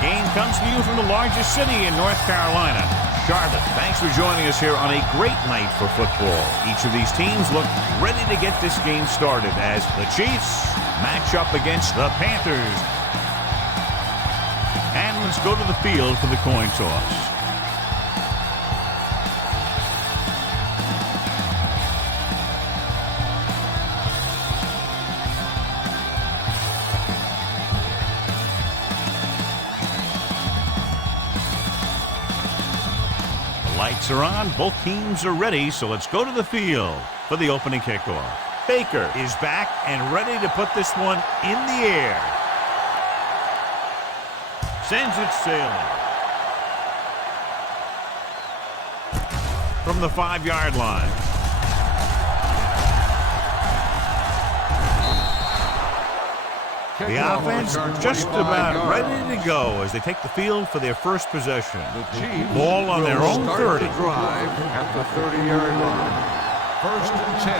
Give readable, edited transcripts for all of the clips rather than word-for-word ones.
game comes to you from the largest city in North Carolina, Charlotte. Thanks for joining us here on a great night for football. Each of these teams look ready to get this game started as the Chiefs match up against the Panthers. And let's go to the field for the coin toss. Lights are on, both teams are ready, so let's go to the field for the opening kickoff. Baker is back and ready to put this one in the air. Sends it sailing. From the 5-yard line. The offense just about ready to go as they take the field for their first possession. Ball on their own 30. Drive at the 30-yard line. 1st and 10.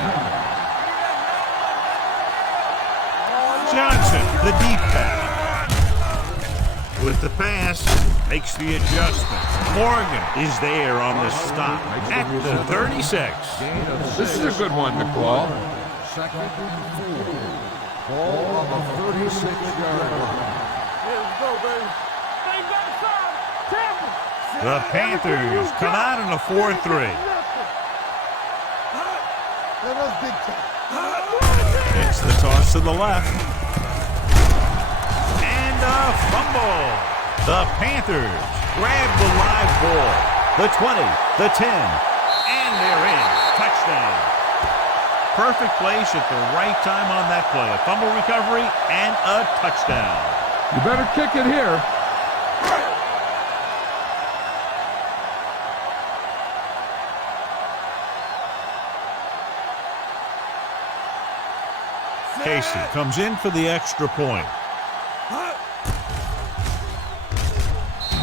Johnson, the deep pass. With the pass, makes the adjustment. Morgan is there on the stop at the 36. This is a good one to call. 2nd and 4. Ball on the 36-yard line. The Panthers come out in a 4-3. It's the toss to the left. And a fumble. The Panthers grab the live ball. The 20, the 10, and they're in. Touchdown. Perfect place at the right time on that play. A fumble recovery and a touchdown. You better kick it here. Casey comes in for the extra point.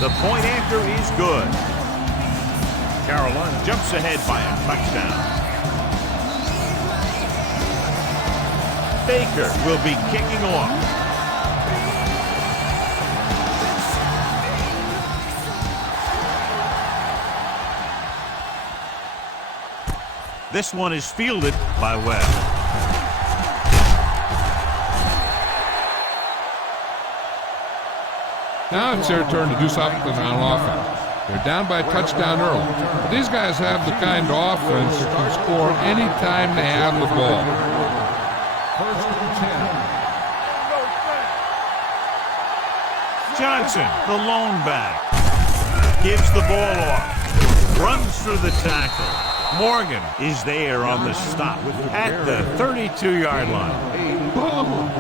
The point after is good. Carolina jumps ahead by a touchdown. Baker will be kicking off. This one is fielded by Webb. Now it's their turn to do something on offense. They're down by a touchdown early. But these guys have the kind of offense that can score any time they have the ball. 1st and 10. Johnson, the lone back, gives the ball off, runs through the tackle. Morgan is there on the stop at the 32-yard line. Boom!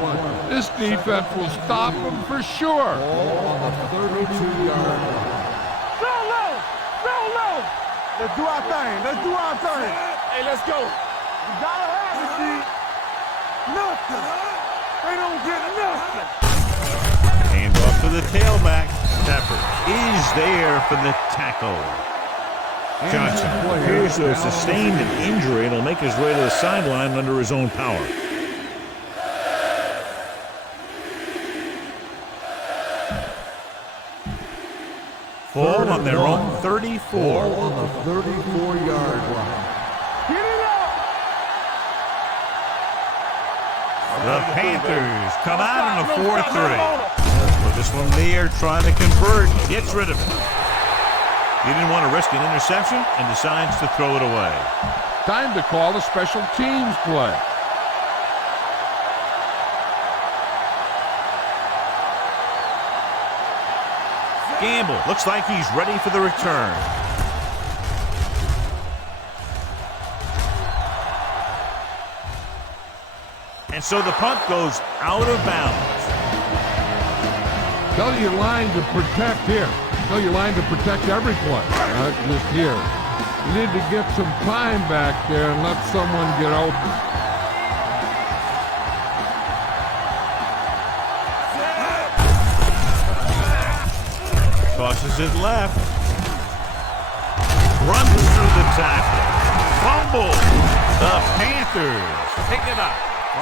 This defense will stop them for sure. Ball on the 32-yard line. So low! Let's do our thing. Hey, let's go. You gotta have it, D. Nothing. They don't get nothing. Hand off to the tailback. Pepper is there for the tackle. Johnson appears to have sustained an injury and will make his way to the sideline under his own power. Ball on their own 34. Ball on the 34-yard line. Get it up. The Panthers come out in a 4-3. Put this one in the air, trying to convert. Gets rid of it. He didn't want to risk an interception and decides to throw it away. Time to call a special teams play. Gamble looks like he's ready for the return. And so the punt goes out of bounds. Tell your line to protect here. Tell your line to protect every play, not just here. You need to get some time back there and let someone get open. Tosses it left. Runs through the tackle. Fumble. The Panthers pick it up.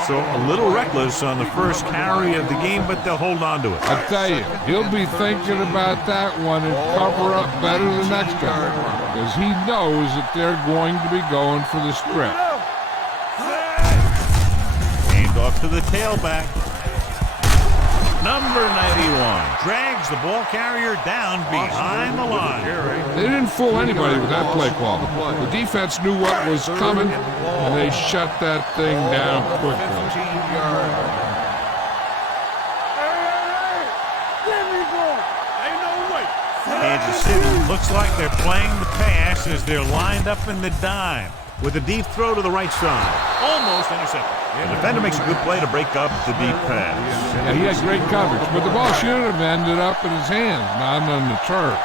So a little reckless on the first carry of the game, but they'll hold on to it. I tell you, he'll be thinking about that one and cover up better the next time, because he knows that they're going to be going for the strip. Hand off to the tailback. Number 91 drags the ball carrier down behind the line. They didn't fool anybody with that play call. The defense knew what was coming, and they shut that thing down quickly. Kansas City looks like they're playing the pass as they're lined up in the dime with a deep throw to the right side. Almost intercepted. The defender makes a good play to break up the deep pass. Yeah, he had great coverage, but the ball should have ended up in his hands, not on the turf.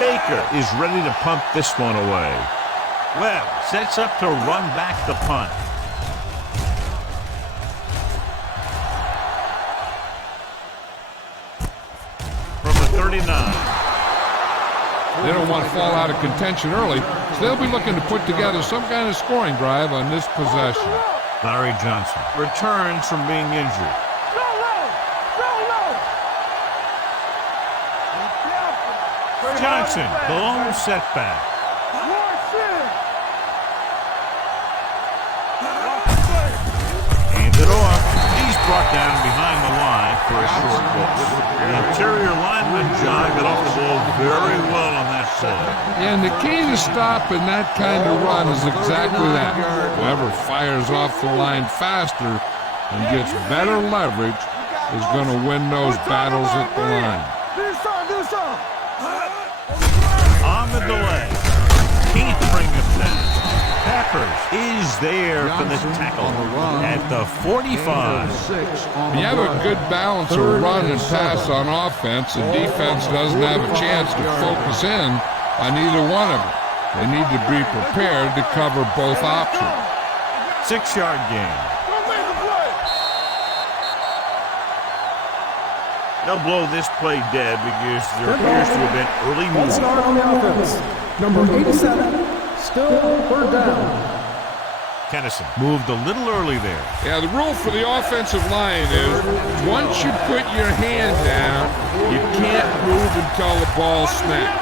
Baker is ready to punt this one away. Webb sets up to run back the punt. From the 39. They don't want to fall out of contention early, so they'll be looking to put together some kind of scoring drive on this possession. Larry Johnson returns from being injured. Johnson, the lone setback. Hands it off. He's brought down behind the line for a short loss. The interior lineman John got off the ball very well on that play. And the key to stopping that kind of run is exactly that. Whoever fires off the line faster and gets better leverage is going to win those battles at the line. On the delay. Can't bring him down. Peppers is there for the tackle at the 45. You have a good balance of run and pass on offense, and defense doesn't have a chance to focus in on either one of them. They need to be prepared to cover both options. 6-yard gain. They'll blow this play dead because there appears to have been early movement. Start on the offense. Number 87. Still third down. Kennison moved a little early there. Yeah, the rule for the offensive line is once you put your hand down, you can't move until the ball snaps.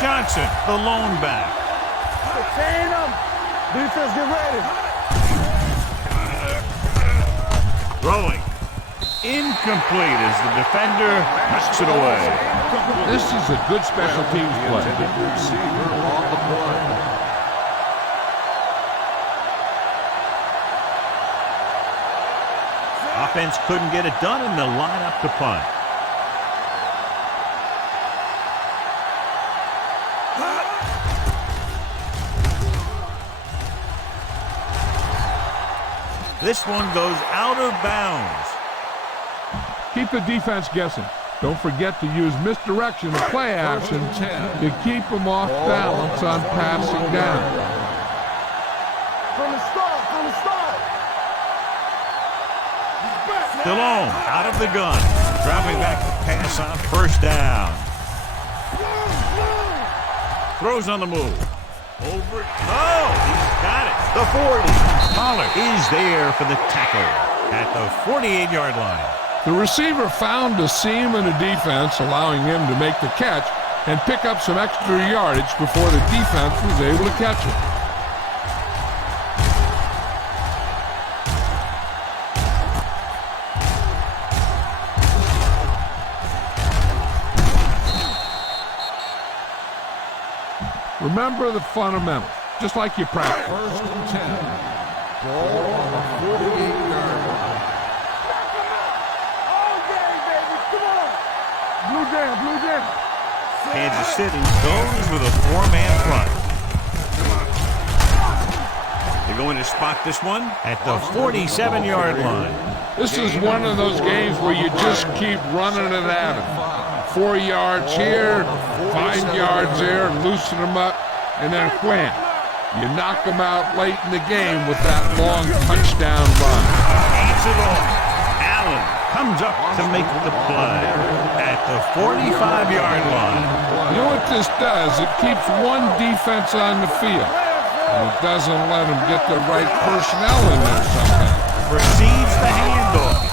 Johnson, the lone back. Chain them. Defense, get ready. Throwing. Incomplete as the defender knocks it away. This is a good special teams play. Offense couldn't get it done, and they'll line up to punt. This one goes out of bounds. Keep the defense guessing. Don't forget to use misdirection and play action to keep them off balance on passing down. From the start. Stallone out of the gun. Dropping back to pass on first down. Throws on the move. Over. Oh, he's got it. The 40. Pollard is there for the tackle at the 48-yard line. The receiver found a seam in the defense, allowing him to make the catch and pick up some extra yardage before the defense was able to catch him. Remember the fundamentals, just like you practice. First and 10. Ball on the 48-yard line. Blue jam. Kansas City goes with a 4-man front. They're going to spot this one at the 47-yard line. This is one of those games where you just keep running it at them. 4 yards here, 5 yards there, loosen them up, and then wham. You knock them out late in the game with that long touchdown run. Hands it off. Allen comes up to make the play at the 45-yard line. You know what this does? It keeps one defense on the field. And it doesn't let them get the right personnel in there somehow. Receives the handoff.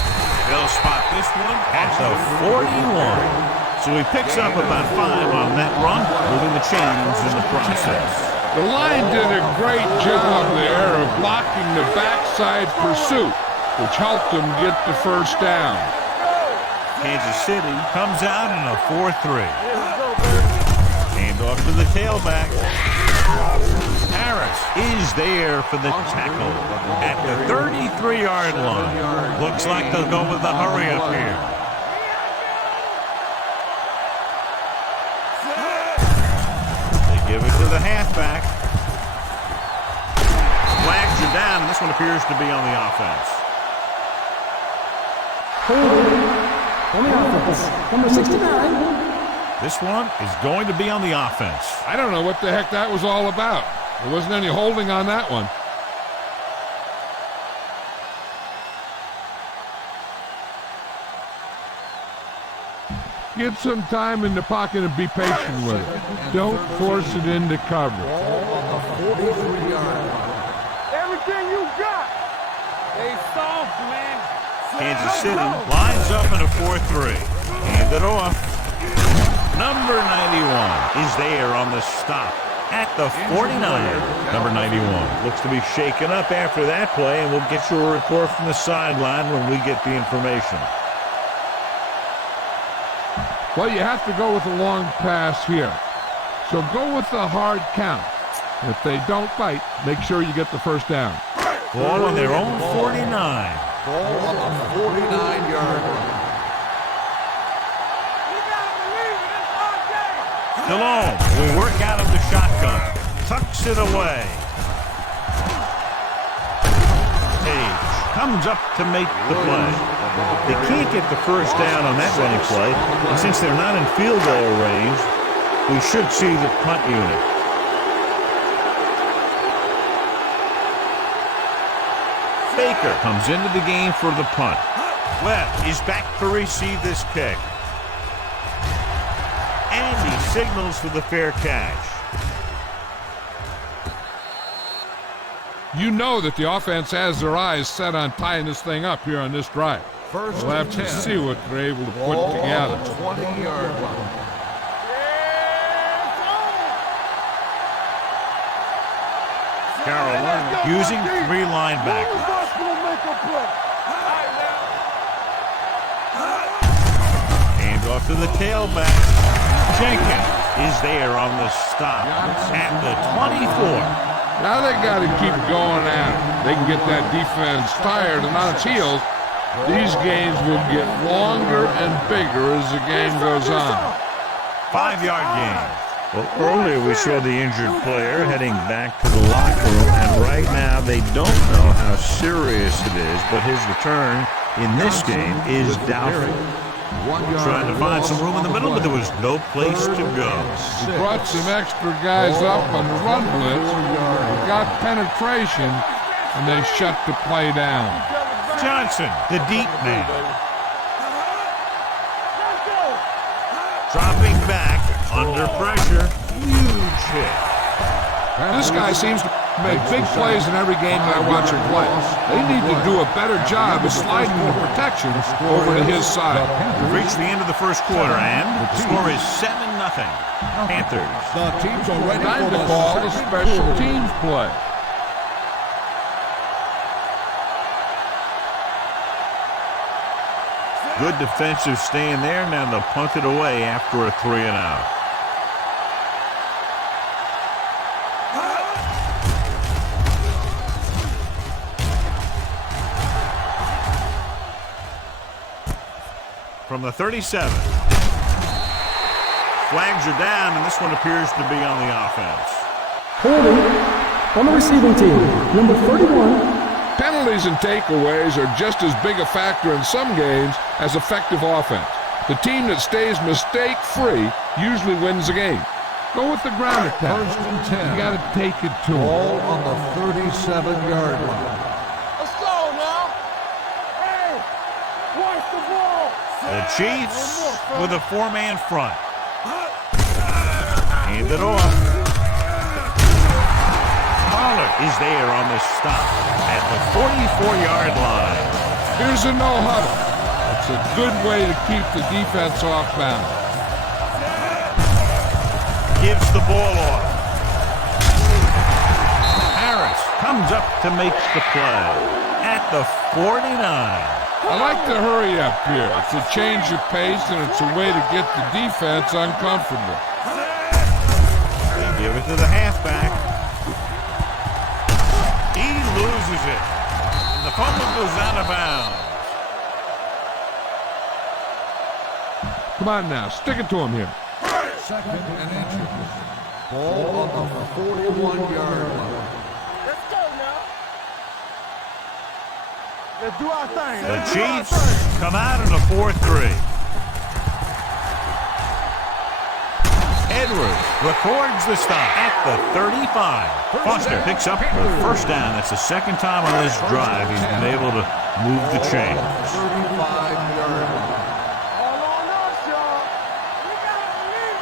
They'll spot this one at the 41. So he picks up about 5 on that run, moving the chains in the process. The line did a great job there of blocking the backside pursuit, which helped them get the first down. Kansas City comes out in a 4-3. Handoff to the tailback. Harris is there for the tackle at the 33-yard line. Looks like they'll go with the hurry up here. They give it to the halfback. Flags are down, and this one appears to be on the offense. On the offense, number 69. This one is going to be on the offense. I don't know what the heck that was all about. There wasn't any holding on that one. Get some time in the pocket and be patient with it. Don't force it into cover. Everything you got. They soft, man. Kansas City lines up in a 4-3. Hand it off. Number 91 is there on the stop at the 49. Number 91 looks to be shaken up after that play, and we'll get you a report from the sideline when we get the information. Well, you have to go with a long pass here. So go with the hard count. If they don't bite, make sure you get the first down. Ball on their own 49. Ball on the 49-yard line. Delhomme will work out of the shotgun. Tucks it away. Page comes up to make the play. They can't get the first down on that running play, and since they're not in field goal range, we should see the punt unit. Baker comes into the game for the punt. Webb is back to receive this kick. And he signals for the fair catch. You know that the offense has their eyes set on tying this thing up here on this drive. First We'll have to see what they're able to put together. 20-yard line. Carolina using 3 linebackers. Hand off to the tailback. Jenkins is there on the stop at the 24. Now they got to keep going at it. They can get that defense tired and on its heels. These games will get longer and bigger as the game goes on. 5-yard gain. Well, earlier we saw the injured player heading back to the locker room, and right now they don't know how serious it is, but his return in this game is doubtful. Trying to find some room in the middle, but there was no place to go. He brought some extra guys up on the run blitz. They got penetration, and they shut the play down. Johnson, the deep man. Dropping back under pressure. Huge hit. This guy seems to make big plays in every game that I watch him play. They need to do a better job of sliding the protection over to his side. We've reached the end of the first quarter, and the score is 7-0. Panthers. The teams are ready Time for to call a special teams play. Good defensive stand there. Now they'll punt it away after a 3-and-out. From the 37. Flags are down, and this one appears to be on the offense. Holding on the receiving team, number 31. Penalties and takeaways are just as big a factor in some games as effective offense. The team that stays mistake-free usually wins the game. Go with the ground attack. First and 10. You got to take it to Ball them. on the 37-yard line. Let's go now. Hey, watch the Chiefs with a four-man front. Hand it off. Pollard is there on the stop at the 44-yard line. Here's a no-huddle. It's a good way to keep the defense off balance. Gives the ball off. Harris comes up to make the play at the 49. I like the hurry up here. It's a change of pace, and it's a way to get the defense uncomfortable. They give it to the halfback. He loses it. And the fumble goes out of bounds. Come on now, stick it to him here. Second and inches. Ball on the 41-yard line. Let's go now. Let's do our thing. The Chiefs come out in a 4-3. Edwards records the stop at the 35. Foster picks up the first down. That's the second time on this drive he's been able to move the chains. 35-yard line. All on us, y'all. We got to lead.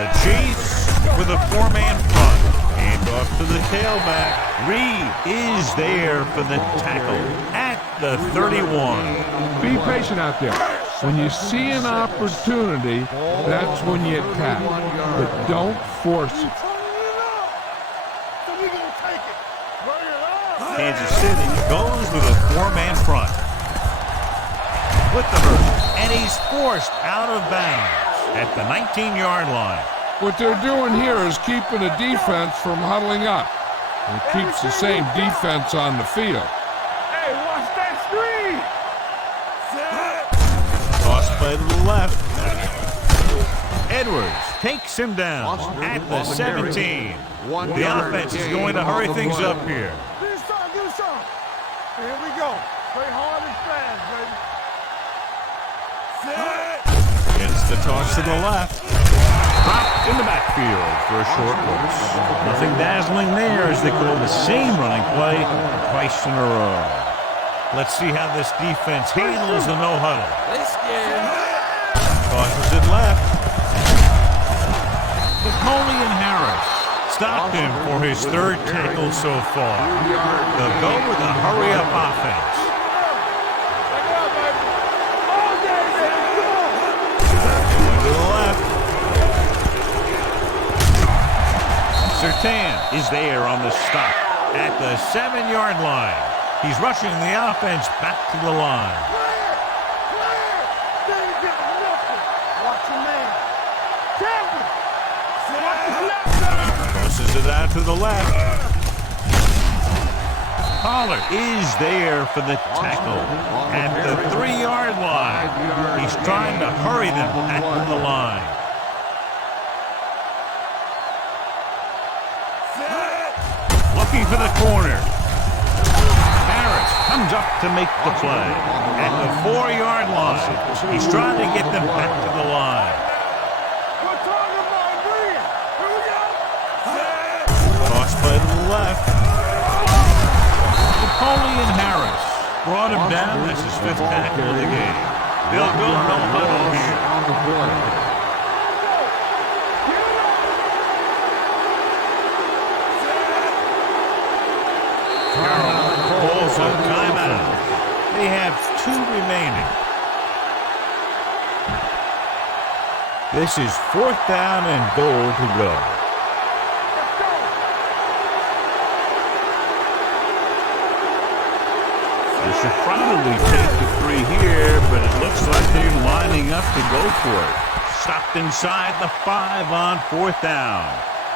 The Chiefs with a four-man front. Hand off to the tailback. Reed is there for the tackle at the 31. Be patient out there. When you see an opportunity, that's when you attack. But don't force it. So we gonna take it. Bring it on. Kansas City goes with a four-man front. With the hurt, and he's forced out of bounds at the 19-yard line. What they're doing here is keeping the defense from huddling up. It keeps the same defense on the field. Hey, watch that screen. Toss play to the left. Edwards takes him down at the 17. The offense is going to hurry things up here. Do something, do something. Here we go. Play hard and fast, baby. Gets the toss to the left. Dropped in the backfield for a short loss. Nothing dazzling there as they call the same running play twice in a row. Let's see how this defense handles the no-huddle. Tosses it left. Napoleon Harris stopped him for his third tackle so far. They'll go with a hurry-up offense. To the left. Surtain is there on the stop at the 7-yard line. He's rushing the offense back to the line. Crosses it out to the left. Pollard is there for the tackle at the 3-yard line. He's trying to hurry them back to the line. Looking for the corner. Harris comes up to make the play at the 4-yard line. He's trying to get them back to the line. Toss play to the left. Napoleon Harris brought him down. That's his 5th tackle of the game. They'll go no huddle here. Carolina calls a timeout. They have 2 remaining. This is 4th down and goal to go. They should probably take the 3 here, but it looks like they're lining up to go for it. Stopped inside the 5 on 4th down.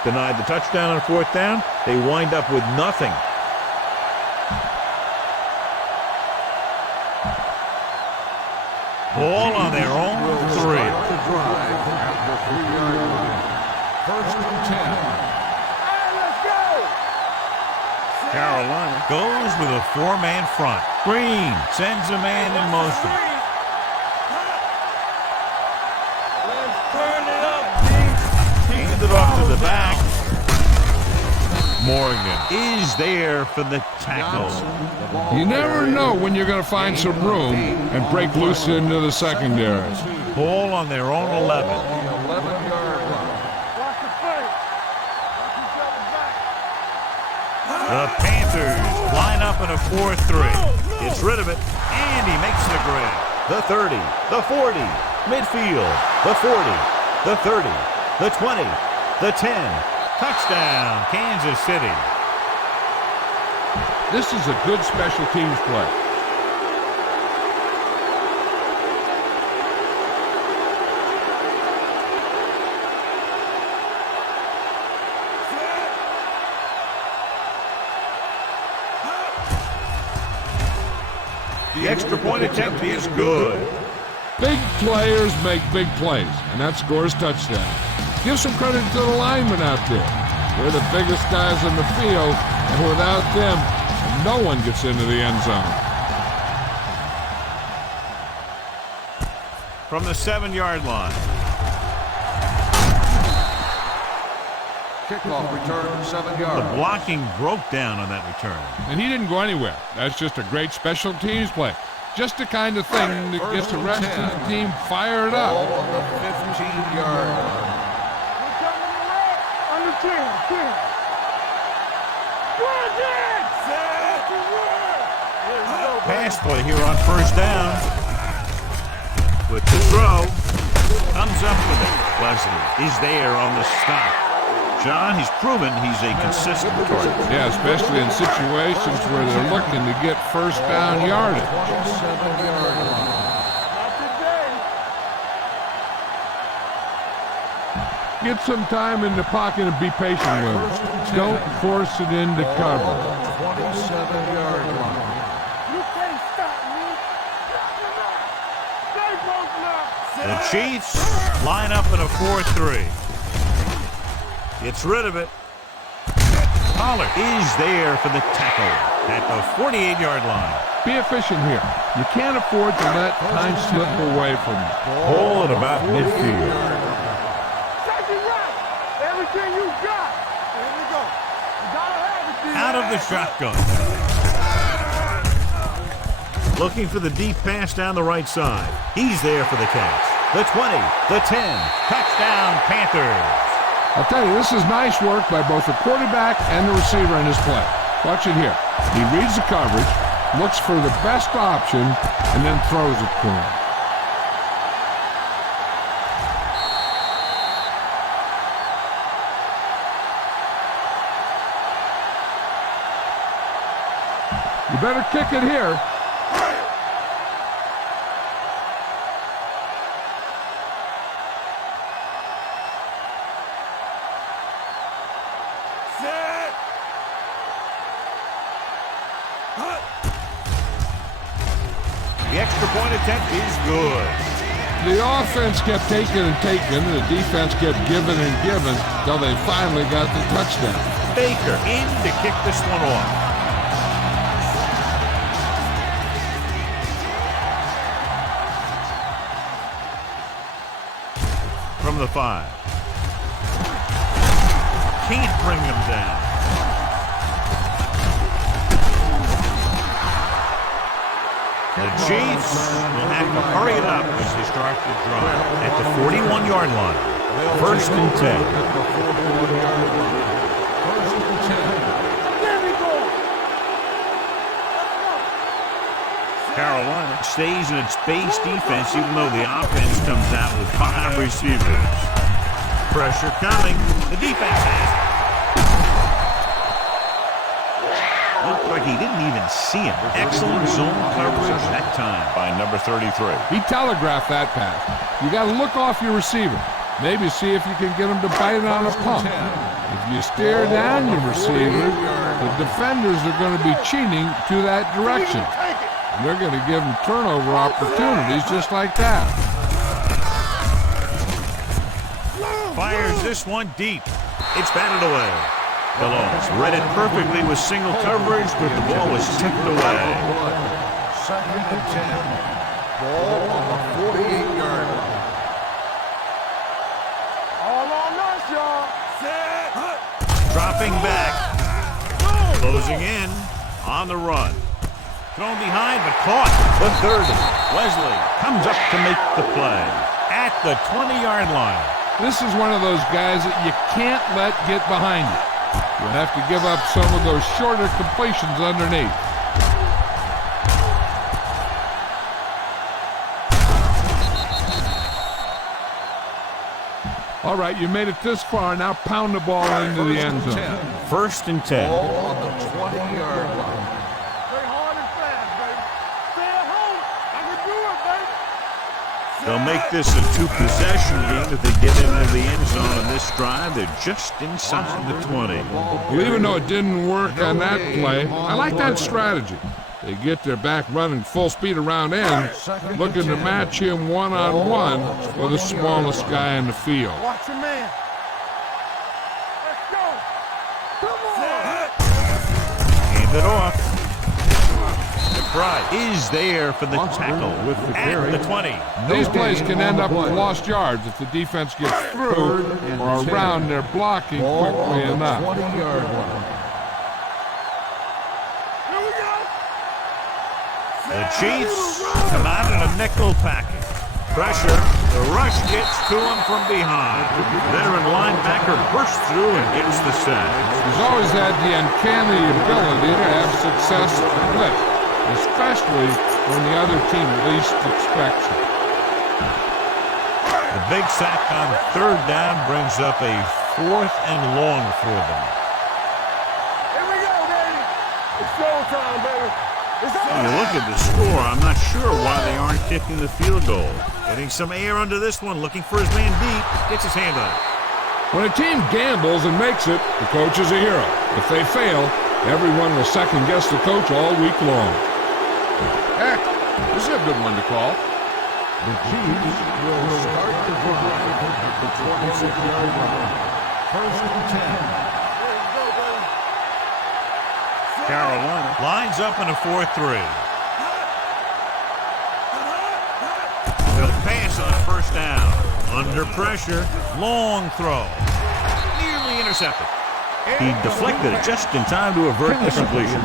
Denied the touchdown on 4th down. They wind up with nothing. Ball on their own 3. First and 10. Carolina goes with a 4-man front. Green sends a man in motion. Let's turn it up, Hand it off to the back. Morgan is there for the tackle. You never know when you're going to find some room and break loose into the secondary. Ball on their own 11. 11-yard line. Watch the face. Watch each other back. The Panthers line up in a 4-3. Gets rid of it, and he makes the grab. The 30, the 40, midfield, the 40, the 30, the 20, the 10. Touchdown, Kansas City. This is a good special teams play. The extra point attempt is good. Big players make big plays, and that scores touchdown. Give some credit to the linemen out there. They're the biggest guys on the field, and without them, no one gets into the end zone. From the 7-yard line. Kickoff return, 7 yards. The blocking broke down on that return. And he didn't go anywhere. That's just a great special teams play. Just the kind of thing that gets the rest of the team fired Ball up. on the 15-yard line. On the 10. Good again. Pass play here on first down. With the throw. Comes up with it. Wesley is there on the stop. John, he's proven he's a consistent target. Yeah, especially in situations where they're looking to get first down yardage. 7-yard line. Get some time in the pocket and be patient with it. Don't force it into cover. 27-yard line. You can't stop me. Stay close now. The Chiefs line up in a 4-3. Gets rid of it. Pollard is there for the tackle at the 48-yard line. Be efficient here. You can't afford to let time slip away from you. Ball at about midfield. Take it right. Everything you got. Here we go. You gotta have it, D. Out of the shotgun. Looking for the deep pass down the right side. He's there for the catch. The 20, the 10. Touchdown, Panthers. I'll tell you, this is nice work by both the quarterback and the receiver in this play. Watch it here. He reads the coverage, looks for the best option, and then throws it to him. You better kick it here. The extra point attempt is good. The offense kept taking and taking, and the defense kept giving and giving until they finally got the touchdown. Baker in to kick this one off. From the 5. Can't bring him down. The Chiefs will have to hurry it up as they start the drive at the 41-yard line. First and 10. Carolina stays in its base defense even though the offense comes out with 5 receivers. Pressure coming. The defense has it. Looked like he didn't even see him. Excellent zone coverage that time by number 33. He telegraphed that pass. You got to look off your receiver. Maybe see if you can get him to bite on a pump. If you stare down your receiver, the defenders are going to be cheating to that direction. And they're going to give him turnover opportunities just like that. Fires this one deep. It's batted away. Gallows read it perfectly with single coverage, but the ball was tipped away. Second and 10. Ball on the 48-yard line. All on us, y'all. Dropping back. Closing in on the run. Thrown behind, but caught. The 30. Wesley comes up to make the play at the 20-yard line. This is one of those guys that you can't let get behind you. You have to give up some of those shorter completions underneath. All right, you made it this far. Now pound the ball into the end zone. 1st and 10. Ball on the 20-yard line. Stay hard and fast, baby. Stay at home. I can do it, baby. They'll make this a 2-possession game if they get into the end zone on this drive. They're just inside the 20. Well, even though it didn't work on that play, I like that strategy. They get their back running full speed around in, looking to match him one-on-one with the smallest guy in the field. Watch your man. Let's go. Come on. Hand it off. McBride is there for the tackle at the 20. These plays can end up with lost yards if the defense gets through or around their blocking quickly enough. 20-yard line. Here we go. The Chiefs come out in a nickel package. Pressure. The rush gets to him from behind. Veteran linebacker bursts through and gets the sack. He's always had the uncanny ability to have success with, especially when the other team least expects it. The big sack on 3rd down brings up a 4th and long for them. Here we go, baby. It's showtime, baby. It's When you look at the score, I'm not sure why they aren't kicking the field goal. Getting some air under this one, looking for his man deep, gets his hand on it. When a team gambles and makes it, the coach is a hero. If they fail, everyone will second-guess the coach all week long. Heck, this is a good one to call. The Chiefs will start the drive at the 26-yard line. 1st and 10. Carolina lines up in a 4-3. They'll pass on 1st down. Under pressure, long throw. Nearly intercepted. He deflected it just in time to avert the completion.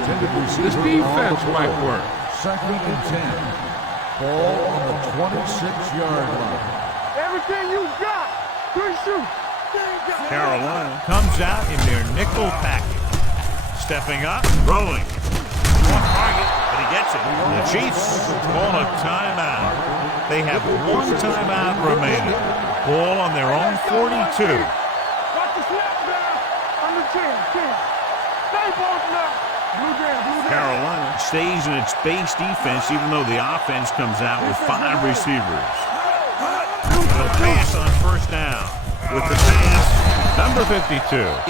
This defense might work. 2nd and 10. Ball on the 26-yard line. everything you got. Good shoot. Carolina comes out in their nickel package. Stepping up, rolling. Off target, but he gets it. The Chiefs call a timeout. They have one timeout remaining. Ball on their own 42. Watch the snap down. On the 10. Stay both now. Blue down. Carolina stays in its base defense even though the offense comes out with 5 receivers. They'll pass on 1st down. With the pass, number 52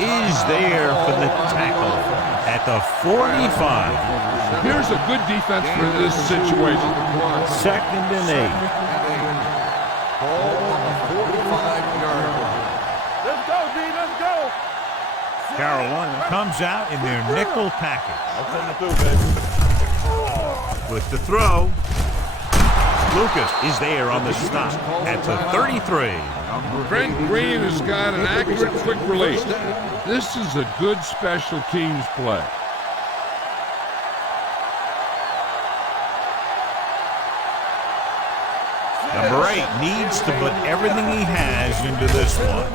is there for the tackle at the 45. Here's a good defense for this situation. 2nd and 8. Ball on the 45-yard line. Let's go, D. Let's go. Carolina comes out in their nickel package. With the throw, Lucas is there on the stop at the 33. Trent Green has got an accurate, quick release. This is a good special teams play. Number 8 needs to put everything he has into this one.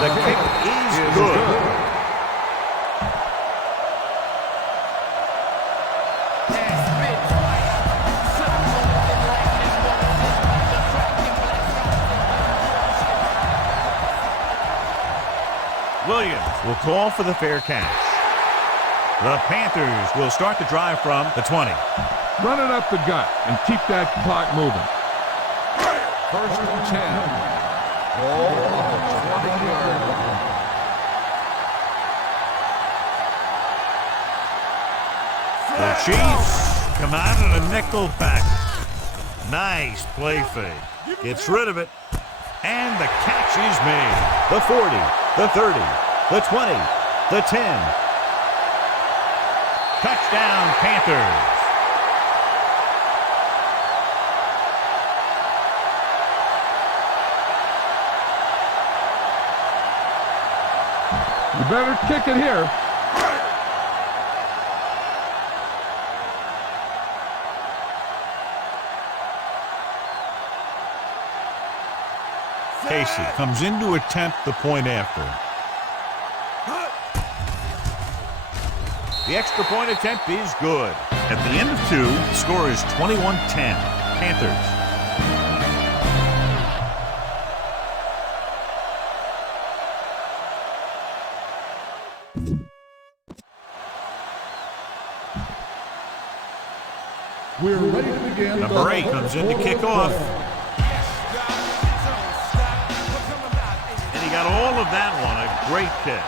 The kick is good. Williams will call for the fair catch. The Panthers will start the drive from the 20. Run it up the gut and keep that clock moving. 1st and 10. Ball on the 20-yard line. The Chiefs come out in a nickel pack. Nice play fake. Gets rid of it. And the catch is made. The 40, the 30, the 20, the 10. Touchdown, Panthers. You better kick it here. Casey comes in to attempt the point after. The extra point attempt is good. At the end of 2, the score is 21-10. Panthers. We're ready to begin. Number 8 comes in to kick off. And he got all of that one. A great kick.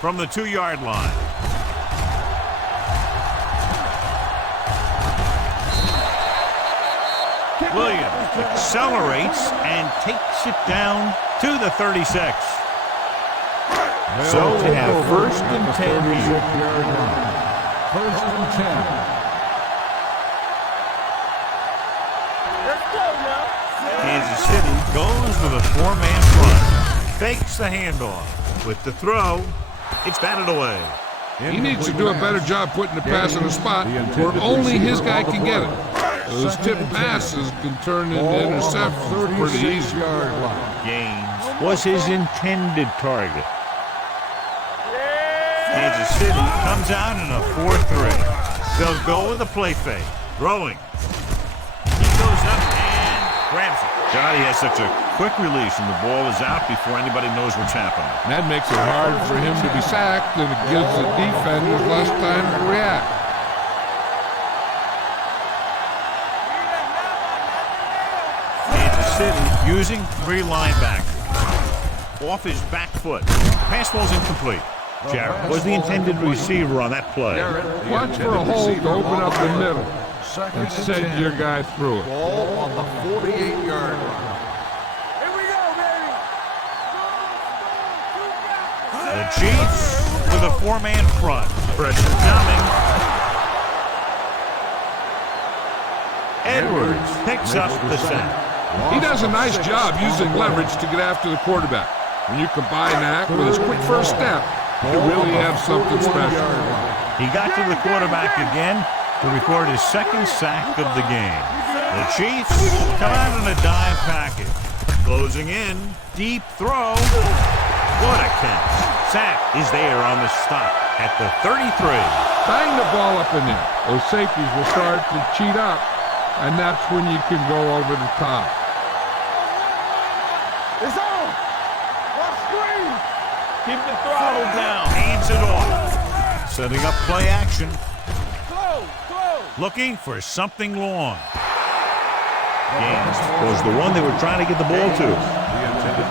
From the 2-yard line. Williams accelerates and takes it down to the 36. So we have first and 10 here. First and 10. Let's go now. Kansas City goes with a 4-man front. Fakes the handoff. With the throw, it's batted away. He needs to do a better job putting the pass in a spot where only his guy can get it. Those tip passes can turn into interceptions pretty easy. Gaines was his intended target. Kansas City comes out in a 4-3. They'll go with a play fake. Throwing. He goes up and grabs it. Johnny has such a quick release and the ball is out before anybody knows what's happening. And that makes it hard for him to be sacked, and it gives the defenders less time to react. Kansas City using 3 linebackers. Off his back foot. Pass ball's incomplete. Jarrett was the intended receiver on that play. Watch for a hole to open up the middle and send your guy through it. Ball on the 48-yard line. Here we go, baby. The Chiefs with a 4-man front. Pressure coming. Edwards picks up the sack. He does a nice job using leverage to get after the quarterback. When you combine that with his quick first step, you really have something special. He got to the quarterback again to record his 2nd sack of the game. The Chiefs come out in a dive package. Closing in, deep throw. What a catch. Sack is there on the stop at the 33. Bang the ball up in there. Those safeties will start to cheat up, and that's when you can go over the top. It's on. Watch screen. Keep the throttle down. Hands it off. Setting up play action. Close. Looking for something long. Gaines was the one they were trying to get the ball to.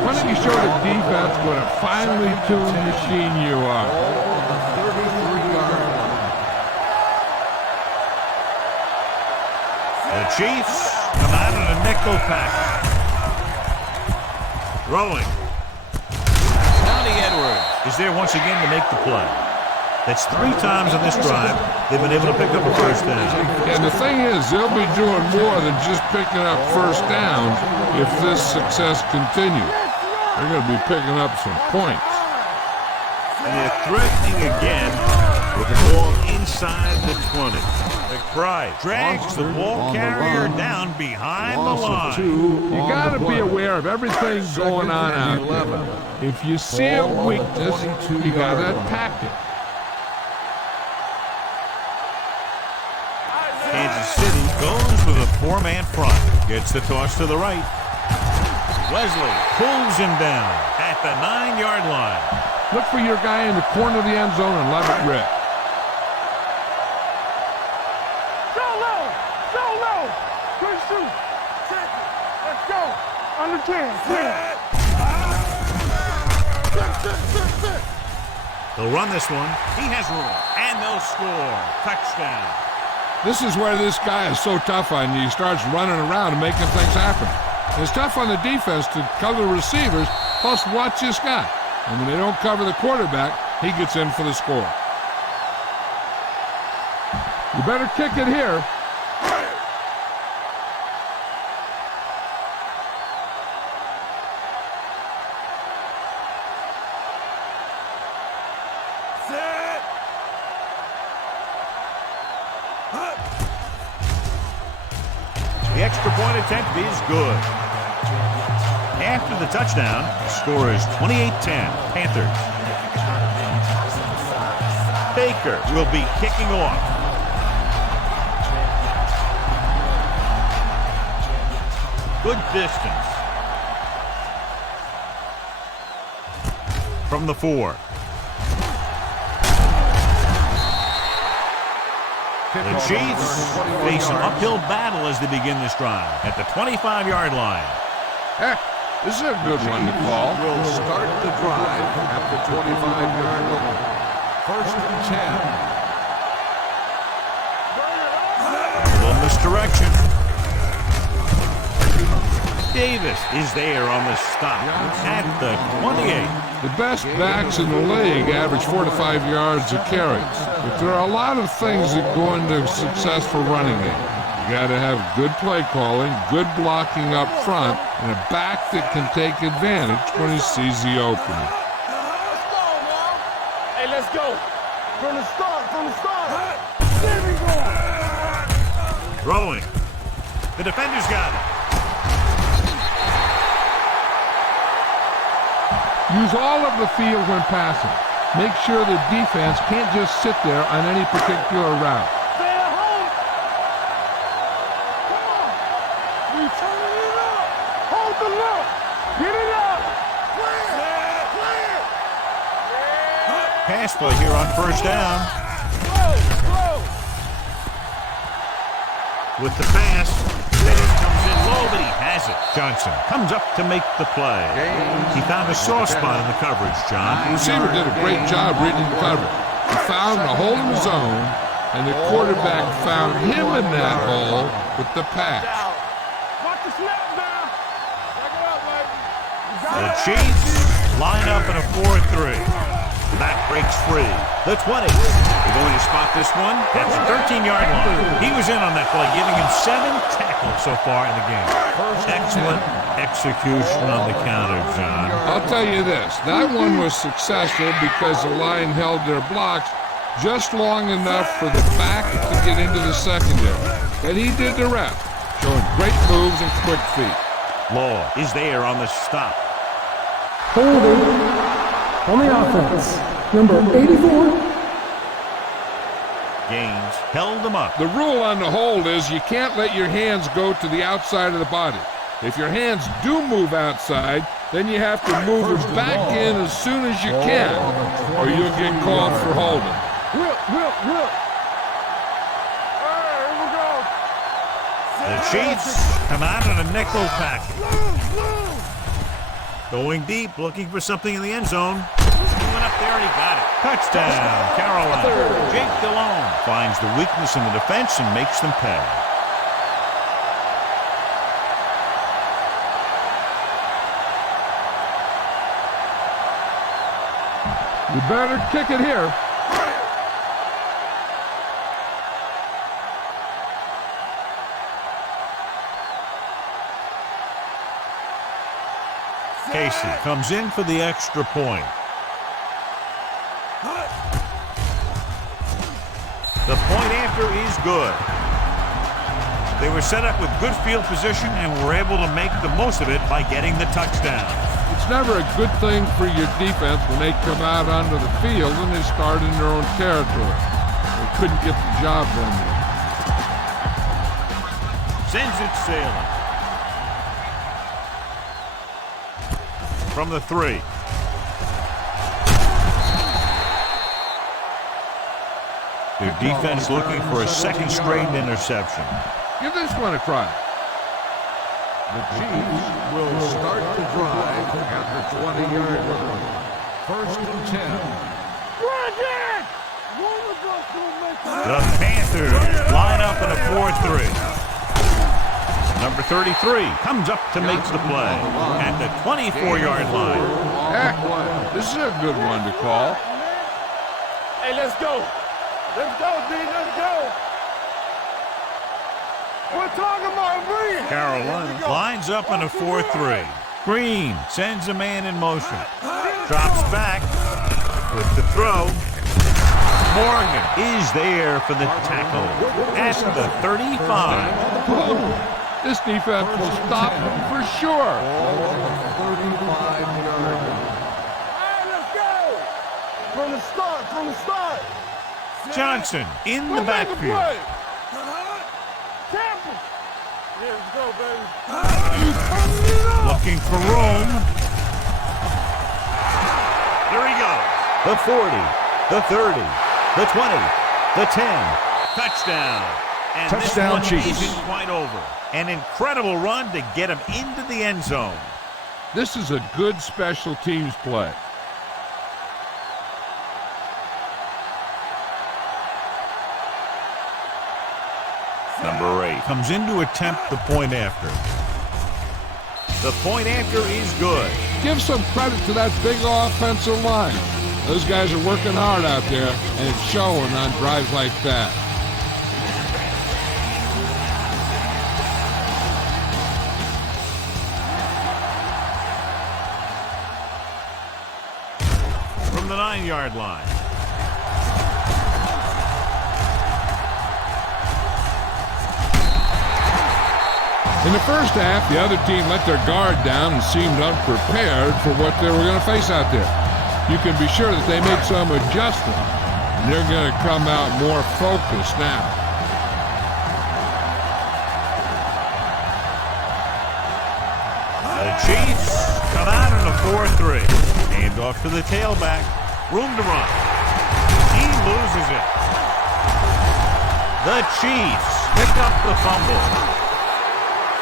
Why don't you show the defense what a finely tuned machine you are? The Chiefs come out in a nickel pack. Throwing. Johnny Edwards is there once again to make the play. That's 3 times on this drive they've been able to pick up a first down. And the thing is, they'll be doing more than just picking up first downs if this success continues. They're going to be picking up some points. And they're threatening again with the ball inside the 20. McBride drags the ball carrier down behind the line. You got to be aware of everything going on out there. If you see a weakness, you got to attack it. Kansas City goes with a 4-man front. Gets the toss to the right. Wesley pulls him down at the 9-yard line. Look for your guy in the corner of the end zone and let it rip. So low. Good shoot. Check it. Let's go. Under 10. They'll run this one. He has room. And they'll score. Touchdown. This is where this guy is so tough on you. He starts running around and making things happen. It's tough on the defense to cover receivers, plus watch this guy. And when they don't cover the quarterback, he gets in for the score. You better kick it here. The extra point attempt is good. After the touchdown, the score is 28-10, Panthers. Baker will be kicking off. Good distance. From the 4. The Chiefs face an uphill battle as they begin this drive at the 25-yard line. Heck, this is a good one to call. Will start the drive at the 25-yard line. First and 10. A little misdirection. Davis is there on the stop at the 28. The best backs in the league average 4 to 5 yards a carry. But there are a lot of things that go into a successful running game. You got to have good play calling, good blocking up front, and a back that can take advantage when he sees the opening. Hey, let's go. From the start. There we go. Throwing. The defender's got it. Use all of the field when passing. Make sure the defense can't just sit there on any particular route. Stay at home. Come on. We turning it up. Hold the look. Get it up. Play it. Pass play here on first down. With the pass. Dennis comes in low, but he has it. Johnson comes up to make the play. He found a soft spot in the coverage, John. The receiver did a great job reading the coverage. He found a hole in his own, and the quarterback found him in that hole with the pass. Watch the snap now. Back it up, baby. The Chiefs line up in a 4-3. That breaks free. The 20. They're going to spot this one at the 13-yard line. He was in on that play, giving him 7 tackles so far in the game. Excellent execution on the counter, John. I'll tell you this, that one was successful because the line held their blocks just long enough for the back to get into the secondary. And he did the rest, showing great moves and quick feet. Law is there on the stop. Holding on the offense, number 84. Gaines held them up. The rule on the hold is you can't let your hands go to the outside of the body. If your hands do move outside, then you have to move them back in as soon as you can, or you'll get called for holding. Whip. Here we go. The Chiefs come out in a nickel package. Going deep, looking for something in the end zone. Went up there and he got it. Touchdown, Carolina. Jake DeLone finds the weakness in the defense and makes them pay. You better kick it here. Casey comes in for the extra point. The point after is good. They were set up with good field position and were able to make the most of it by getting the touchdown. It's never a good thing for your defense when they come out onto the field and they start in their own territory. They couldn't get the job done there. Sends it sailing. From the 3. Their defense looking for a second straight interception. Give this one a try. The Chiefs will start the drive at the 20-yard line. First and 10. The Panthers line up in a 4-3. Number 33 comes up to make the play at the 24-yard line. Heck, this is a good one to call. Hey, let's go. Let's go, D. Let's go. We're talking about Green. Carolina lines up in a 4-3. Green sends a man in motion. Drops back with the throw. Morgan is there for the tackle at the 35. This defense will stop him for sure. 35-yard line. Let's go! From the start. Johnson in the backfield. Tampa! Yeah, let's go, baby. Looking for room. Here he goes. The 40, the 30, the 20, the 10. Touchdown. And Touchdown, this one Chiefs. isn't quite over. An incredible run to get him into the end zone. This is a good special teams play. Number 8 comes in to attempt the point after. The point after is good. Give some credit to that big offensive line. Those guys are working hard out there, and it's showing on drives like that. From the 9-yard line. In the first half, the other team let their guard down and seemed unprepared for what they were going to face out there. You can be sure that they made some adjustment, and they're going to come out more focused now. The Chiefs come out in a 4-3. Hand off to the tailback. Room to run. He loses it. The Chiefs pick up the fumble.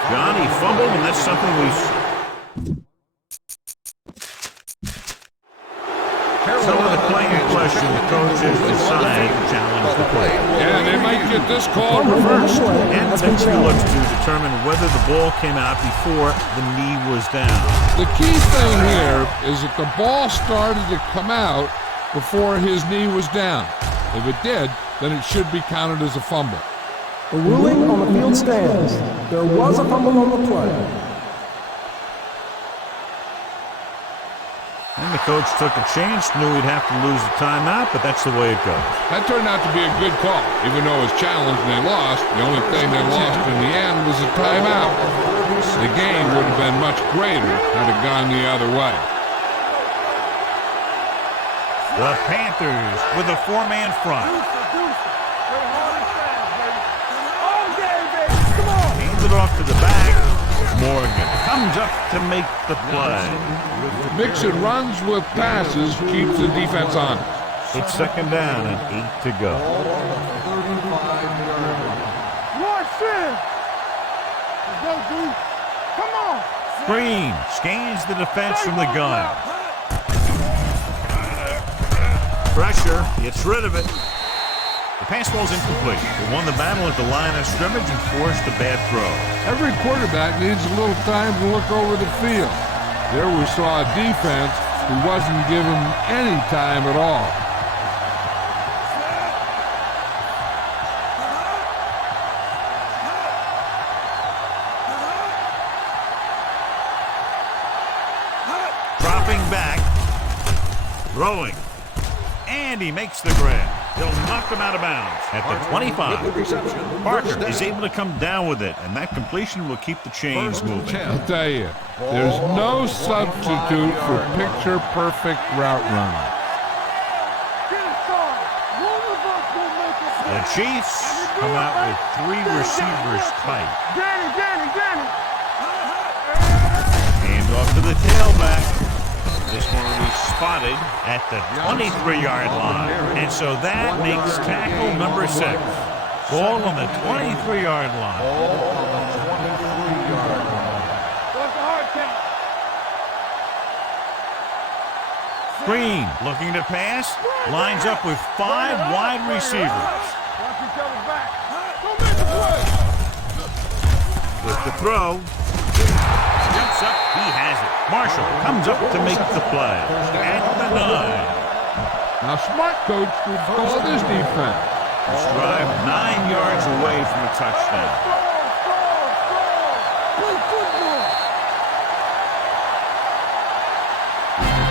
Johnny fumbled, and that's something So with the play in question, the coaches decide to challenge the play. Yeah, they might get this call reversed. And potentially looks to determine whether the ball came out before the knee was down. The key thing here is that the ball started to come out before his knee was down. If it did, then it should be counted as a fumble. The ruling on the field stands. There was a fumble on the play. And the coach took a chance, knew he'd have to lose the timeout, but that's the way it goes. That turned out to be a good call. Even though it was challenged and they lost, the only thing they lost in the end was a timeout. The gain would have been much greater had it gone the other way. The Panthers with a 4-man front. Hands it off to the back. Morgan comes up to make the play. Mixing runs with passes keeps the defense on. It's second down and 8 to go. 35-yard line. Go, dude. Come on. Green scans the defense from the gun. Pressure, gets rid of it. The pass ball's incomplete. They won the battle at the line of scrimmage and forced a bad throw. Every quarterback needs a little time to look over the field. There we saw a defense who wasn't given any time at all. Dropping back. Throwing. And he makes the grab. He'll knock him out of bounds at the 25. Parker is able to come down with it, and that completion will keep the chains moving. I'll tell you, there's no substitute for picture-perfect route running. The Chiefs come out with 3 receivers tight. Danny. Hand off to the tailback. This one will be spotted at the 23-yard line. And so that makes tackle number 6. Ball on the 23-yard line. Green looking to pass. Lines up with 5 wide receivers. Watch each other's back. Go make the play. With the throw. Jumps up, he has it. Marshall comes up to make the play. At the 9. Now, smart coach would call this defense. This drive 9 yards away from a touchdown. Play football.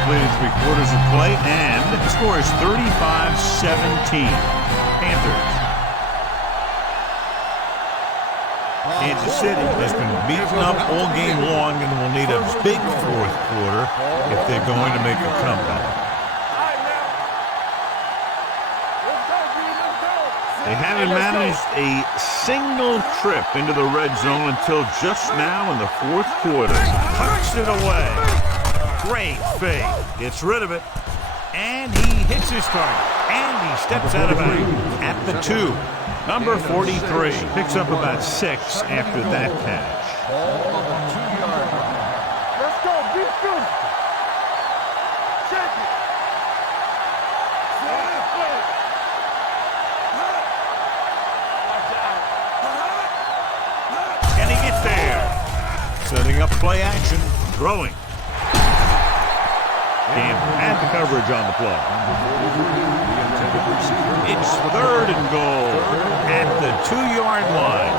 completed 3 quarters of play, and the score is 35-17. Panthers. Kansas City has been beaten up all game long and will need a big 4th quarter if they're going to make a comeback. They haven't managed a single trip into the red zone until just now in the 4th quarter. Tucks it away. Great fake. Gets rid of it. And he hits his target. And he steps out of bounds at the 2. Number 43 picks up about 6 after that catch. Let's go. Be good. Check it. And he gets there. Setting up play action. Throwing. Campbell had the coverage on the play. It's 3rd and goal at the 2-yard line.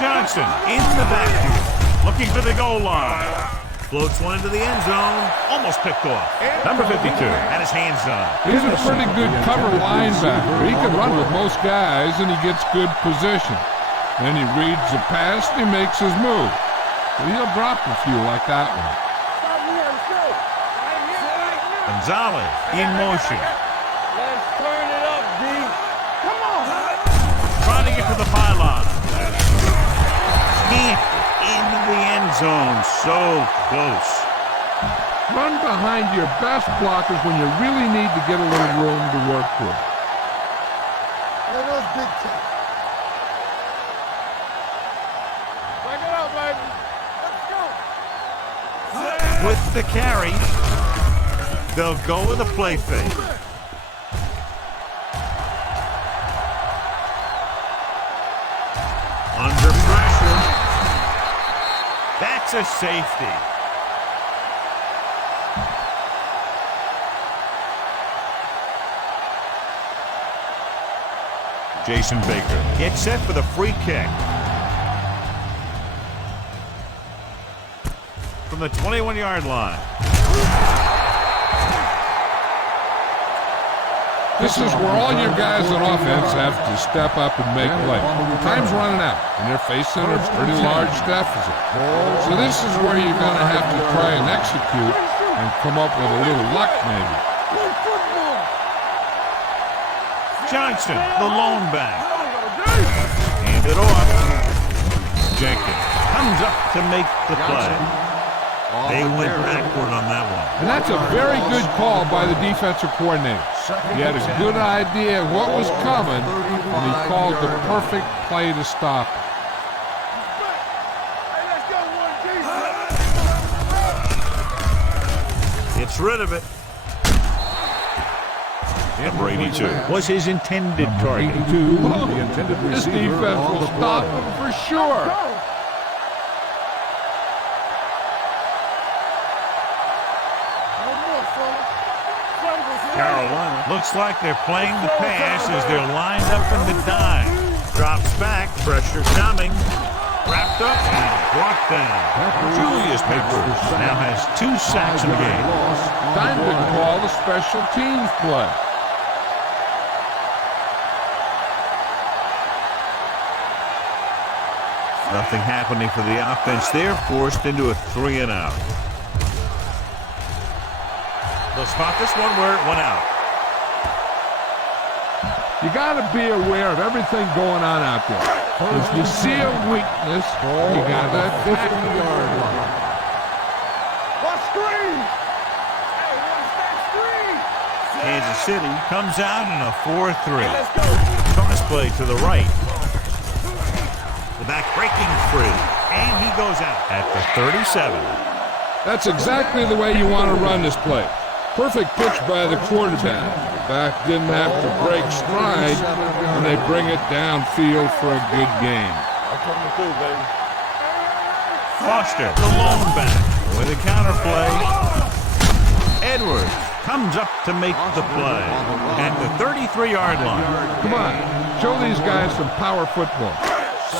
Johnson in the backfield, looking for the goal line. Floats one into the end zone, almost picked off. Number 52 had his hands on. He's a pretty good cover linebacker. He can run with most guys, and he gets good position. Then he reads the pass, and he makes his move. But he'll drop a few like that one. Gonzalez in motion. Let's turn it up, D. Come on. Trying to get to the pylon. In the end zone, so close. Run behind your best blockers when you really need to get a little room to work with. Let us big time. Break it up, baby. Let's go. With the carry, they'll go with a play fake. Under pressure. That's a safety. Jason Baker gets set for the free kick. From the 21-yard line. This is where all your guys on offense have to step up and make plays. Time's running out, and they're facing a pretty large deficit. So this is where you're going to have to try and execute and come up with a little luck, maybe. Johnson, the lone back. Hand it off. Jenkins comes up to make the play. They went backward on that one. And that's a very good call by the defensive coordinator. He had a good idea of what was coming, and he called the perfect play to stop it. Gets rid of it. Number 82 was his intended target. This defense will stop him for sure. Carolina looks like they're playing the pass as they're lined up in the dime. Drops back, pressure coming. Wrapped up and brought down. Julius Peppers now has 2 sacks in the game. Time to call the special teams play. Nothing happening for the offense there, forced into a 3 and out. They'll spot this one where it went out. You got to be aware of everything going on out there. If you see a weakness, you got to attack the yard line. Watch screen! Hey, watch that screen! Kansas City comes out in a 4-3. Hey, let's go! Cross play to the right. The back breaking free. And he goes out at the 37. That's exactly the way you want to run this play. Perfect pitch by the quarterback. The back didn't have to break stride, and they bring it downfield for a good game. I'm coming through, baby. Foster, the lone back, with a counter play. Edwards comes up to make the play at the 33-yard line. Come on, show these guys some power football.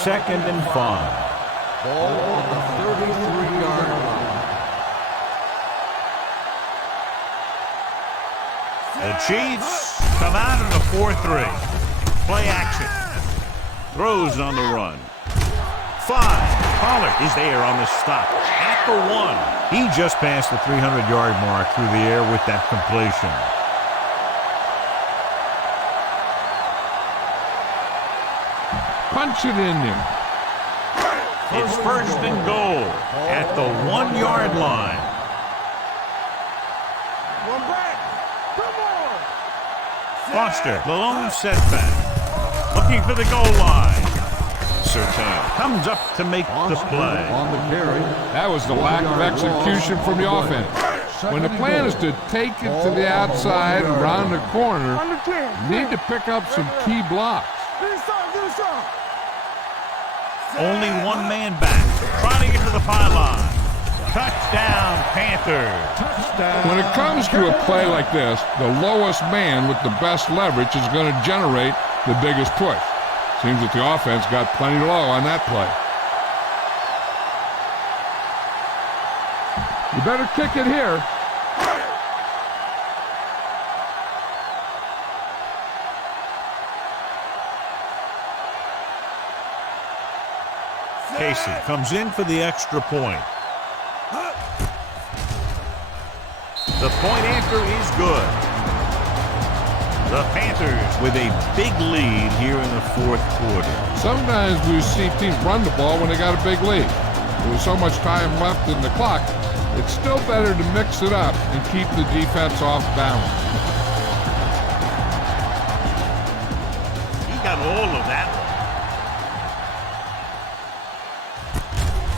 2nd and 5. Ball on the 33-yard line. The Chiefs come out in a 4-3. Play action. Throws on the run. 5. Pollard is there on the stop. At the 1. He just passed the 300-yard mark through the air with that completion. Punch it in there. It's first and goal at the 1-yard line. One back. Come on. Foster, the lone setback. Looking for the goal line. Sertan comes up to make the play. On the carry. That was the lack of execution from the offense. When the plan is to take it to the outside and round the corner, you need to pick up some key blocks. Only one man back, trying to get to the pylon. Touchdown, Panthers. When it comes to a play like this, the lowest man with the best leverage is going to generate the biggest push. Seems that the offense got plenty low on that play. You better kick it here. Casey comes in for the extra point. The point after is good. The Panthers with a big lead here in the 4th quarter. Sometimes we see teams run the ball when they got a big lead. With so much time left in the clock, it's still better to mix it up and keep the defense off balance. He got all of that.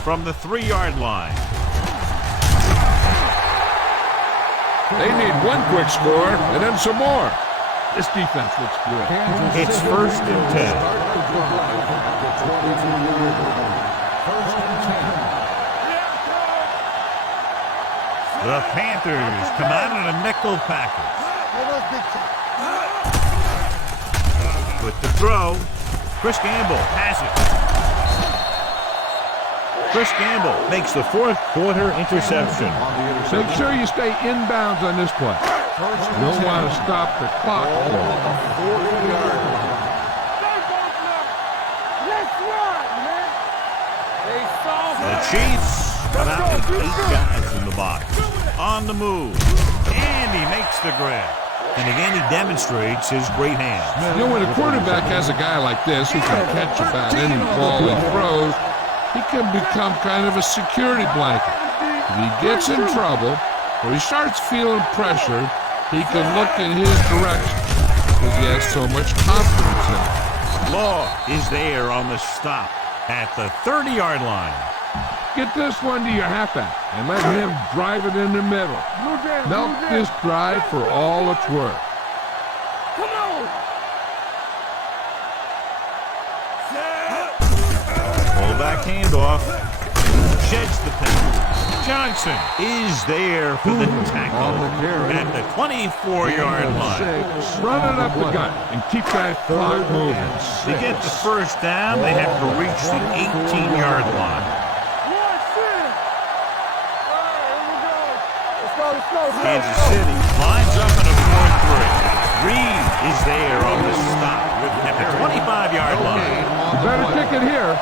From the 3-yard line. They need one quick score and then some more. This defense looks good. It's first and 10. The Panthers come out in a nickel package. With the throw, Chris Gamble has it. Chris Gamble makes the 4th quarter interception. Make sure you stay inbounds on this play. You don't want to stop the clock. The Chiefs come out with 8 guys in the box. On the move. And he makes the grab. And again, he demonstrates his great hands. You know, when a quarterback has a guy like this who can catch about any ball he throws, he can become kind of a security blanket. If he gets in trouble or he starts feeling pressure, he can look in his direction because he has so much confidence in it. Law is there on the stop at the 30-yard line. Get this one to your halfback and let him drive it in the middle. Milk this drive for all it's worth. Back handoff. Sheds the penalty. Johnson is there for the tackle at the 24-yard line. Run it up the gut and keep that clock moving. To get the first down, they have to reach the 18-yard line. Kansas City lines up in a 4-3. Reed is there on the stop at the 25-yard line. You better kick it here.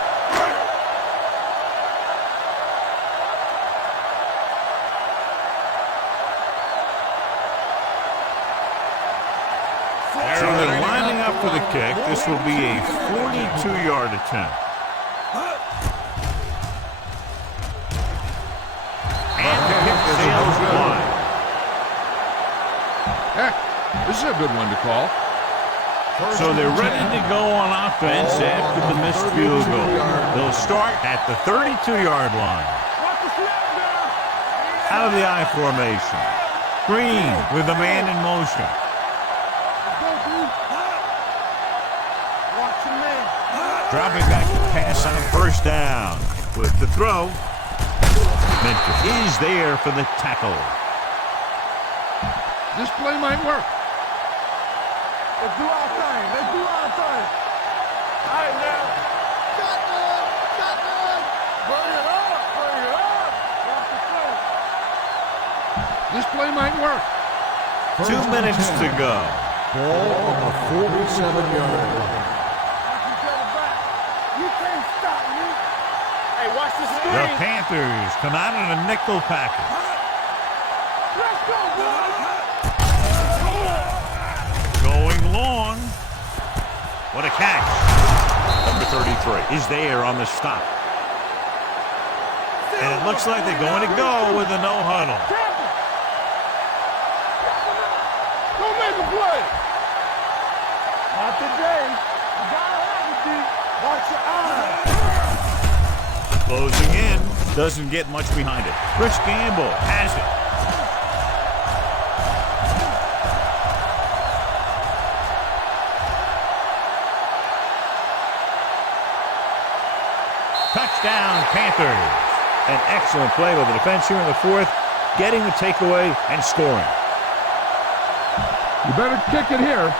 So they're lining up for the kick. This will be a 42-yard attempt. And the kick sails wide. Heck, this is a good one to call. So they're ready to go on offense after the missed field goal. They'll start at the 32-yard line. Out of the I formation. Green with the man in motion. Dropping back to pass on first down. With the throw, Memphis is there for the tackle. This play might work. Let's do our thing. Let's do our thing. All right, now. Shotgun. Shotgun. This play might work. 2 minutes to go. Ball on the 47-yard line. You can't stop me. Hey, watch the The screen. Panthers come out in a nickel package. Let's go, boys. Going long. What a catch. Number 33 is there on the stop. And it looks like they're going to go with a no-huddle. Don't make a play. Not today. You gotta have it, D. Watch your eyes. Closing in. Doesn't get much behind it. Chris Gamble has it. Touchdown, Panthers. An excellent play by the defense here in the fourth, getting the takeaway and scoring. You better kick it here.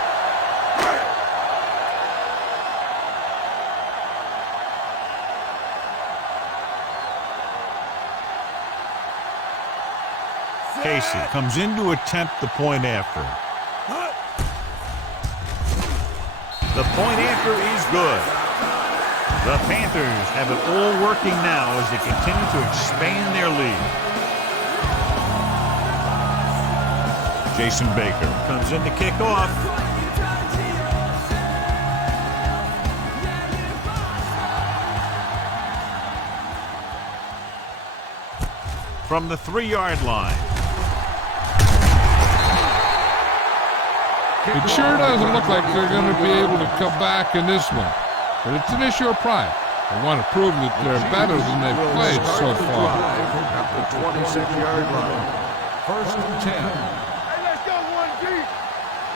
Casey comes in to attempt the point after. The point after is good. The Panthers have it all working now as they continue to expand their lead. Jason Baker comes in to kick off. From the 3-yard line. It sure doesn't look like they're going to be able to come back in this one. But it's an issue of pride. They want to prove that they're better than they've played so far. At the 26-yard line. First and 10. Hey, let's go, 1G.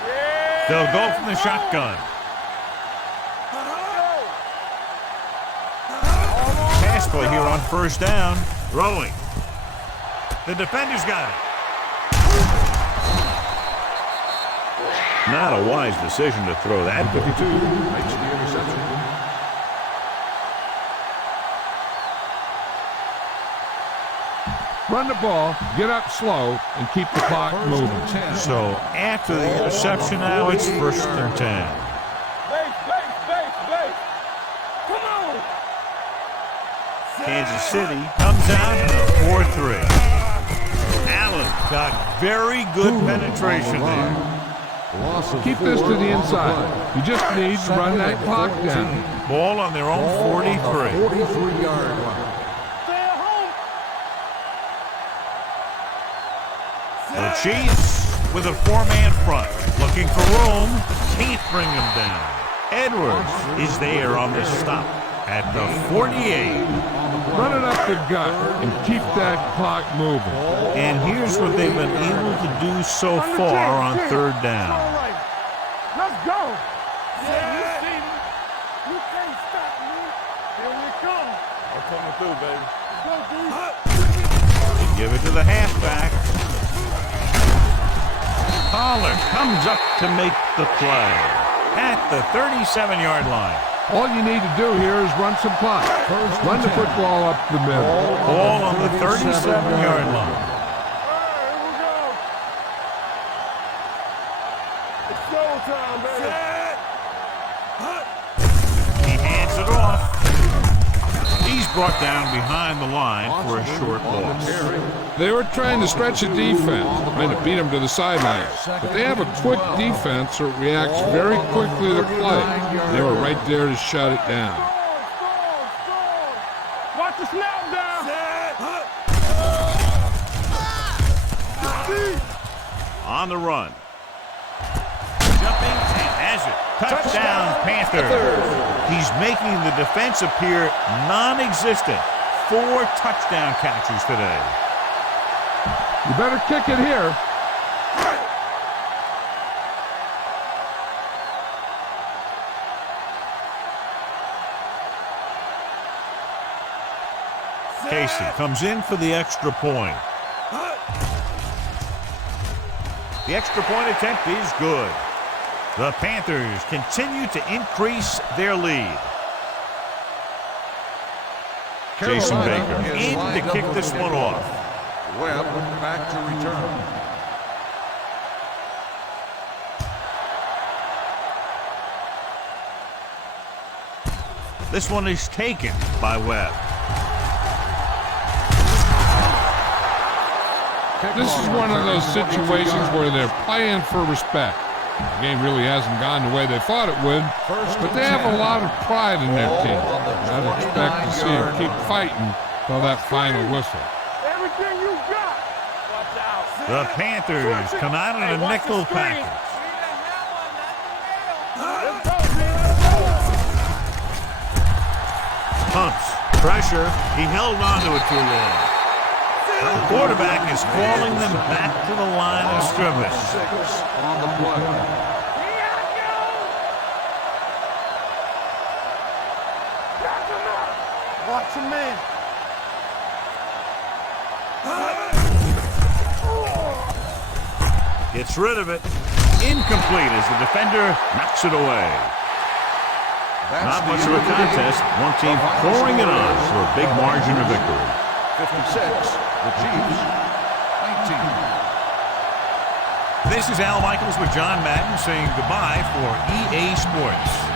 Yeah. They'll go from the shotgun. Pass play here on first down. Rolling. The defender's got it. Not a wise decision to throw that ball. 52 makes the interception. Run the ball, get up slow, and keep the clock moving. So after the interception now, it's first and 10. Base. Come on. Kansas City comes out in a 4-3. Allen got very good penetration there. Keep this to the inside. You just need to run that clock down. Ball on their own 43. 43-yard line. Stay at home. The Chiefs with a 4-man front. Looking for room. Can't bring him down. Edwards is there on the stop at the 48. Run it up the gut and keep that clock moving. And here's what they've been able to do so far on third down. All right. Let's go. Yeah, you see me. You can't stop me. Here we come. I'm coming through, baby. Go, D. They give it to the halfback. Pollard comes up to make the play at the 37-yard line. All you need to do here is run some clock. Run the football up the middle. Ball on the 37-yard line. All right, here we go. It's showtime, baby. He hands it off. He's brought down behind the line for a short loss. They were trying to stretch a defense, trying to beat them to the sidelines. But they have a quick defense that reacts very quickly to play. They were right there to shut it down. Watch the snap down. On the run. Jumping and has it. Touchdown, Panthers. He's making the defense appear non-existent. 4 touchdown catches today. You better kick it here. Casey comes in for the extra point. The extra point attempt is good. The Panthers continue to increase their lead. Jason Carolina Baker is in lined to up kick with this the one kick. off. Webb back to return. This one is taken by Webb. This is one of those situations where they're playing for respect. The game really hasn't gone the way they thought it would, but they have a lot of pride in their team. I'd expect to see them keep fighting till that final whistle. Everything you got. Watch out. The Panthers come out in a nickel package. Pumps, pressure, he held on to it too long. The quarterback is calling them back to the line of scrimmage. 6 on the play. Watch him, man. Gets rid of it. Incomplete as the defender knocks it away. Not much of a contest. One team pouring it on for a big margin of victory. 56, the Chiefs, 19. This is Al Michaels with John Madden saying goodbye for EA Sports.